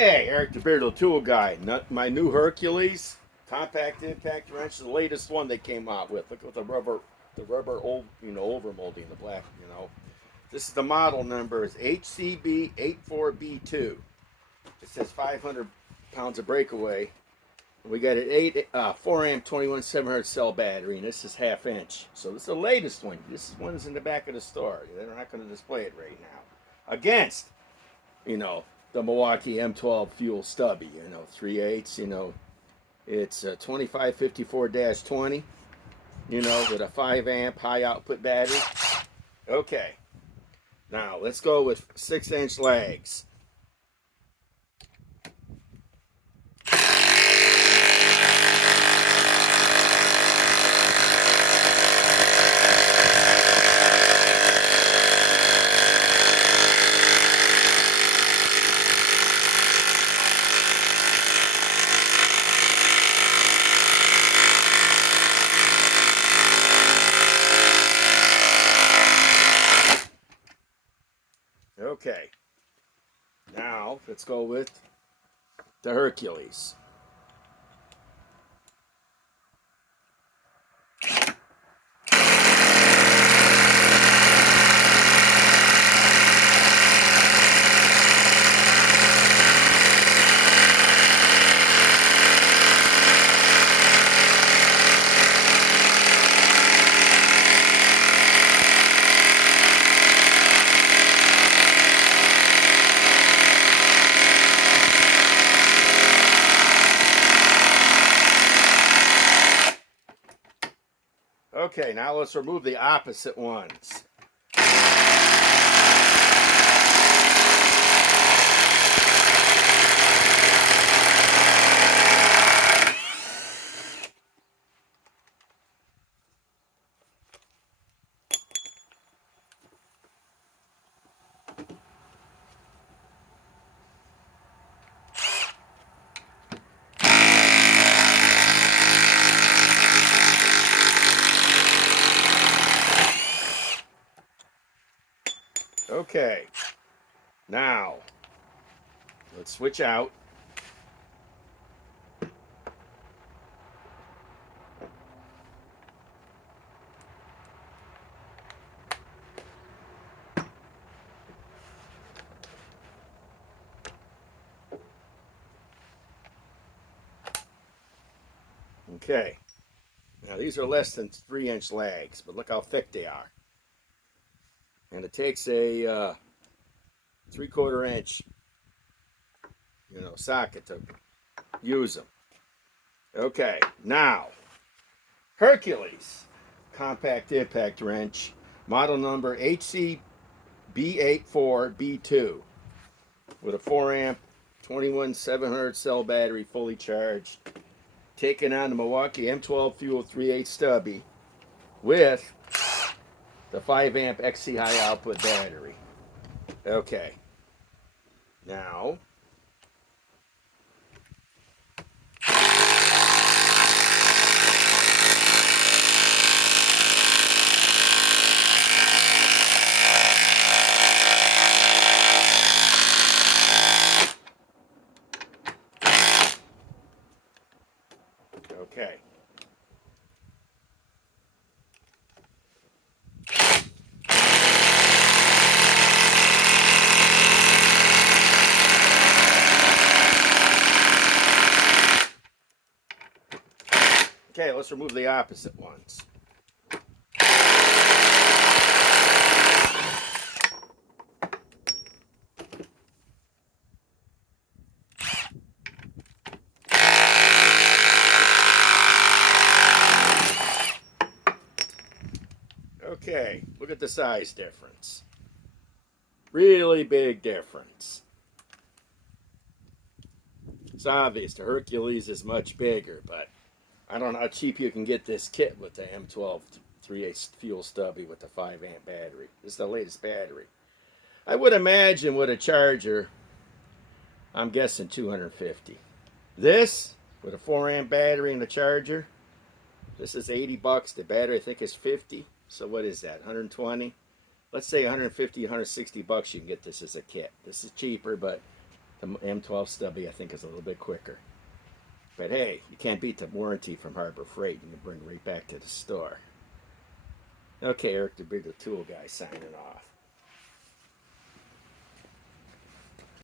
Hey, Eric the Bearded Tool Guy. My new Hercules compact impact wrench is the latest one they came out with. Look at the rubber old, overmolding, the black, This is the model number is HCB84B2. It says 500 pounds of breakaway. We got an 4 amp 21,700 cell battery, and this is half inch. So this is the latest one. This one's in the back of the store. They're not going to display it right now. Against, the Milwaukee M12 fuel stubby, 3/8, it's a 2554-20, with a 5 amp high output battery. Okay, now let's go with 6-inch lags. Okay, now let's go with the Hercules. Okay, now let's remove the opposite ones. Okay, now let's switch out. Okay, now these are less than 3-inch lags, but look how thick they are. And it takes a 3/4 inch, socket to use them. Okay, now Hercules compact impact wrench, model number HCB84B2, with a 4 amp 21,700 cell battery, fully charged, taking on the Milwaukee M12 fuel 3/8 stubby with the 5 amp XC high output battery. Okay, now okay. Okay, let's remove the opposite ones. Okay, look at the size difference. Really big difference. It's obvious the Hercules is much bigger, but I don't know how cheap you can get this kit with the M12 3/8 fuel stubby with the 5 amp battery. This is the latest battery. I would imagine with a charger, I'm guessing 250. This, with a 4 amp battery and a charger, this is 80 bucks. The battery I think is 50. So what is that, 120? Let's say 150, 160 bucks you can get this as a kit. This is cheaper, but The M12 Stubby, I think, is a little bit quicker. But hey, you can't beat the warranty from Harbor Freight. You can bring it right back to the store. Okay, Eric, the bigger tool guy signing off.